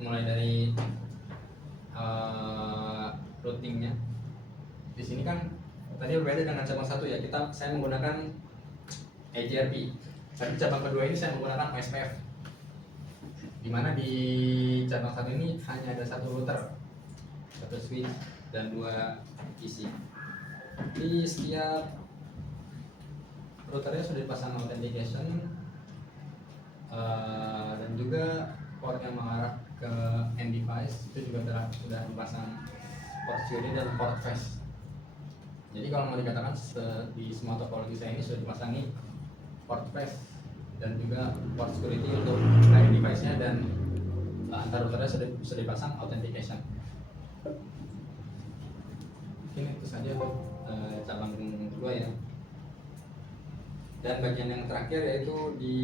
mulai dari routingnya. Di sini kan tadi berbeda dengan cabang satu ya, saya menggunakan AGRP. Tapi cabang kedua ini saya menggunakan OSPF. Dimana di cabang satu ini hanya ada satu router, satu switch dan 2 PC. Di setiap routernya sudah dipasang authentication dan juga port yang mengarah ke end device itu juga sudah dipasang port security dan port flash. Jadi kalau mau dikatakan di semua topologi saya ini sudah dipasangi port flash dan juga port security untuk end device-nya, dan antar routernya sudah dipasang authentication. Mungkin itu saja untuk cabang kedua ya. Dan bagian yang terakhir yaitu di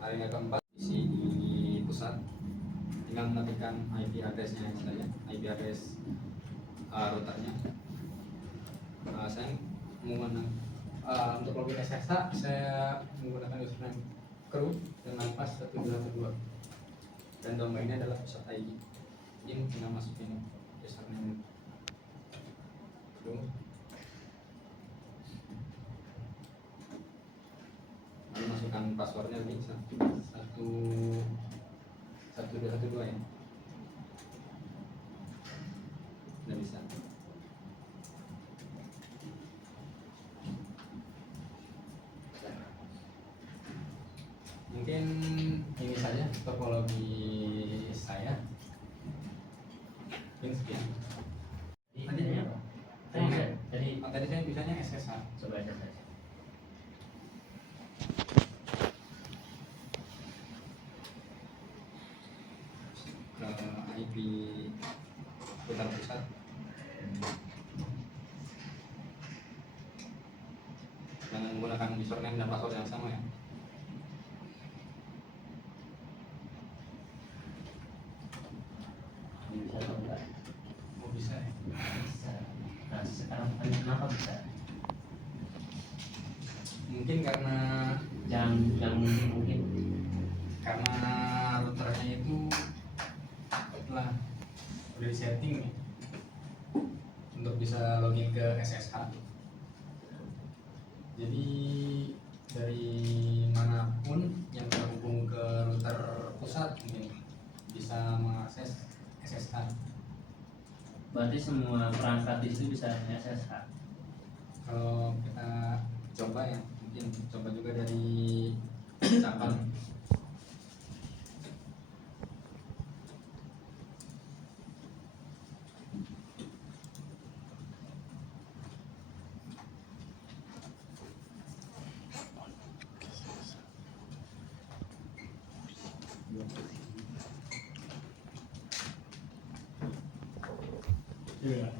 area keempat, isi di pusat, tinggal mengetikkan IP address-nya saja, IP address routernya. Saya menggunakan untuk login SSH saya menggunakan username crew dengan pas 1212 dan domainnya adalah pusat ID. Ini tinggal masukin username crew, lalu masukkan passwordnya di 1212 ya. Udah bisa. Mungkin ini saja topologi saya. Mungkin sekian. Tadi apa? Tadi saya bisanya SSH. Coba aja saya. Ke IP router pusat. Dengan menggunakan username dan password yang sama ya. Bisa atau enggak? Oh bisa ya. Bisa. Nah sekarang kenapa bisa? Mungkin karena Yang mungkin karena routernya itu udah disetting ya untuk bisa login ke SSH. Jadi dari manapun yang terhubung ke router pusat mungkin bisa mengakses SSH. berarti semua perangkat di situ bisa SSH. Kalau kita coba ya, mungkin coba juga dari cabang. Iya.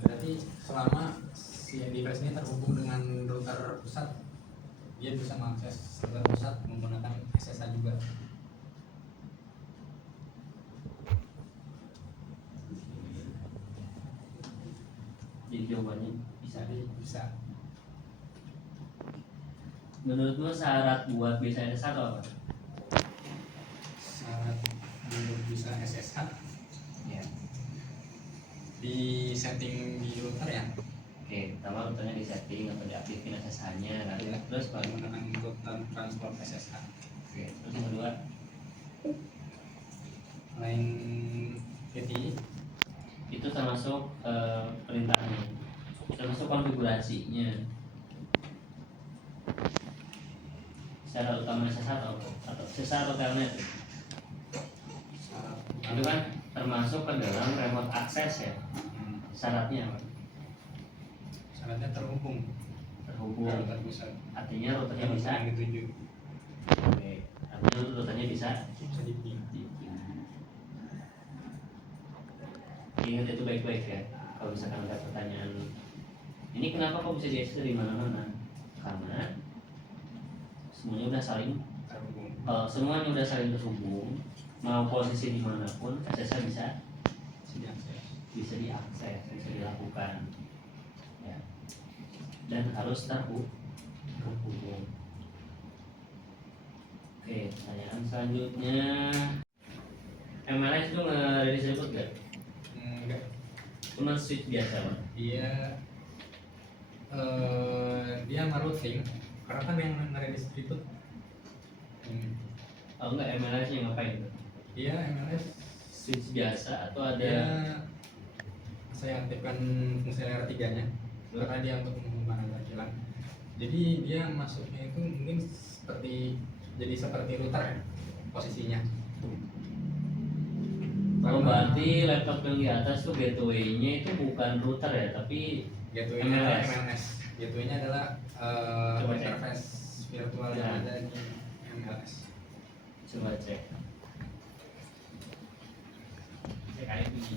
Berarti selama si device ini terhubung dengan router pusat, dia bisa mengakses router pusat menggunakan SSH juga. Jadi jawabannya bisa. Bisa. Menurutmu syarat buat bisa SSH atau apa? Syarat untuk bisa SSH Ya. di setting di router ya. Oke, pertama routernya di setting atau diaktifin SSH-nya kan. Ya. Terus baru Menggunakan router transport SSH. oke, terus yang kedua Lain PTI itu termasuk perintahnya, termasuk konfigurasinya. Syarat utama SSH atau SSH atau telnet itu kan termasuk ke dalam remote access ya. Syaratnya apa? syaratnya terhubung Terhubung. router pusat. Artinya routernya bisa. yang dituju Oke. Artinya routernya bisa. di ping. Ingat itu baik-baik ya. Kalau misalkan ada pertanyaan, ini kenapa kok bisa diakses dari mana-mana? Karena semuanya udah saling Terhubung. semuanya udah saling terhubung. Mau posisi dimanapun, SSH bisa diakses, bisa dilakukan, ya. Dan harus terhubung. Oke, pertanyaan selanjutnya, MLS itu nge-release ribut gak? Enggak, Cuma switch biasa Pak? dia maruting karena kan yang nge-redistribute Oh enggak, MLS nya ngapain? dia MLS Switch biasa atau ada? dia saya aktifkan fungsi layar 3 nya karena dia untuk menggunakan kilang. Jadi dia masuknya itu mungkin seperti router ya posisinya. Oh berarti laptop yang di atas tuh gateway-nya itu bukan router ya, tapi Gateway-nya adalah MLS. Gateway-nya adalah Coba cek. interface virtual Ya. yang ada di MLS. coba cek. Cek IP.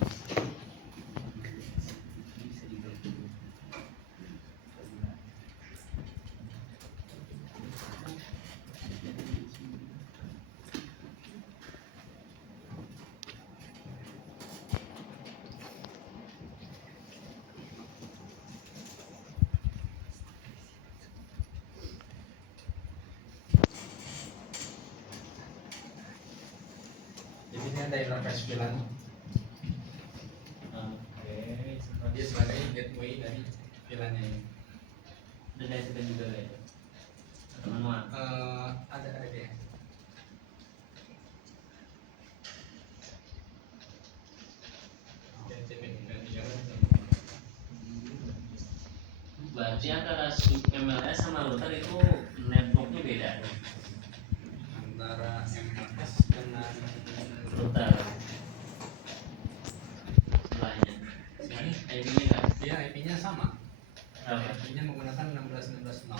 Jadi ini ada interface VLAN. Oke, Dia sebagai gateway dari VLAN-nya ini. dan saya sedang juga ya. Manual. Ada dia. Berarti antara switch MLS sama router itu networknya beda. Antara MLS dengan Router sebelahnya. sini IP-nya kan? dia IP-nya sama. Berapa? IP-nya menggunakan 16.16.0.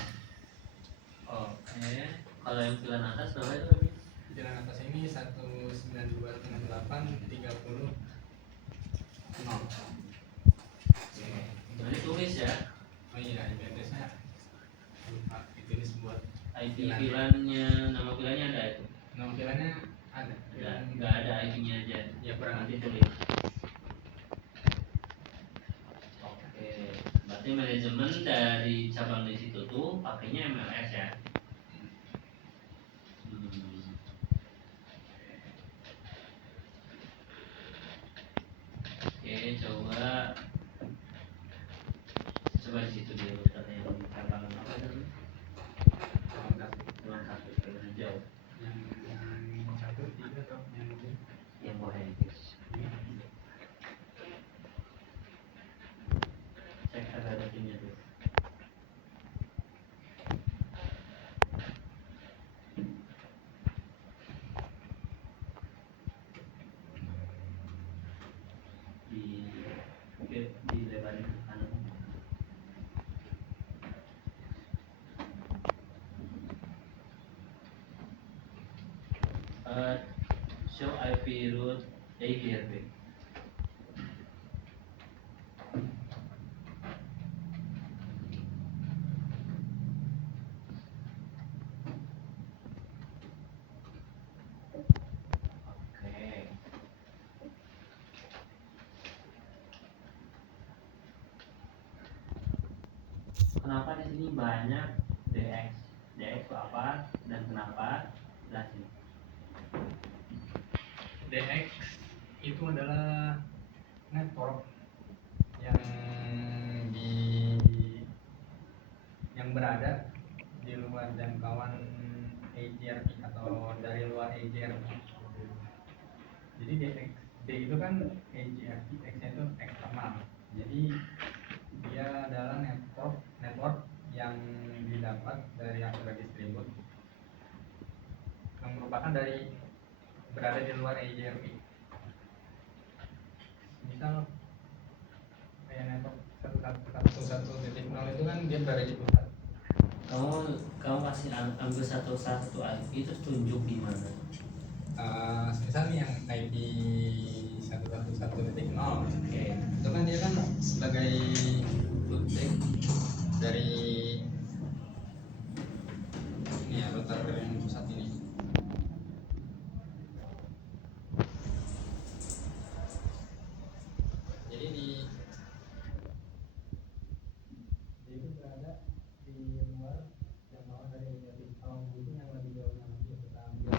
Oke. Kalau yang pilihan atas berapa itu? Jalan atas ini 192.8.30.0. Ini tulis ya. Oh iya, IP address-nya lupa ditulis buat IP pilihannya, nama pilihannya ada itu. nama VLAN-nya ada. Nggak ada IP-nya aja. Ya kurang Nanti nanti tulis. Oke. Berarti manajemen dari cabang di situ tuh pakainya MLS ya. Oke, coba di situ dia router yang cabang apa tadi? Ruang satu yang hijau, yang 1, 3 atau yang yang bawah itu. Cek ada pinnya tuh. Di lebarin ke kanan. Show IP route AGRP. Oke. Kenapa di sini banyak DX? DX itu apa dan kenapa? Jelasin. DX itu adalah network yang di yang berada di luar jangkauan AGRP atau dari luar AGRP. Jadi D itu kan AGRP, X-nya itu eksternal. Jadi dia adalah network yang didapat dari aktor distribut yang merupakan dari berada di luar AGRP. Misal kayak network 1.1.0 itu kan dia berada di pusat. Kamu kasih ambil satu IP terus tunjuk di mana. Misalnya yang IP 1.1.0 Oke. itu kan dia kan sebagai routing dari ini ya, router yang pusat ini. Jadi dia itu berada di luar jangkauan dari AGRP. Kalau butuh yang lebih jauhnya lagi kita ambil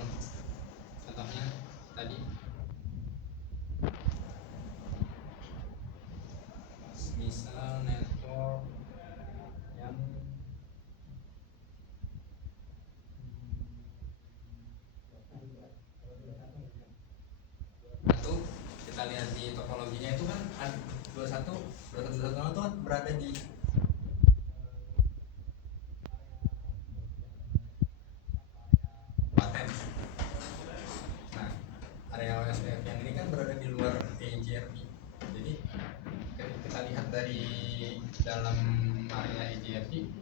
kita lihat di topologinya itu kan 21 itu kan berada di paten. Nah, area OSPF yang ini kan berada di luar EJRP. Jadi ketika kita lihat dari dalam area EJRP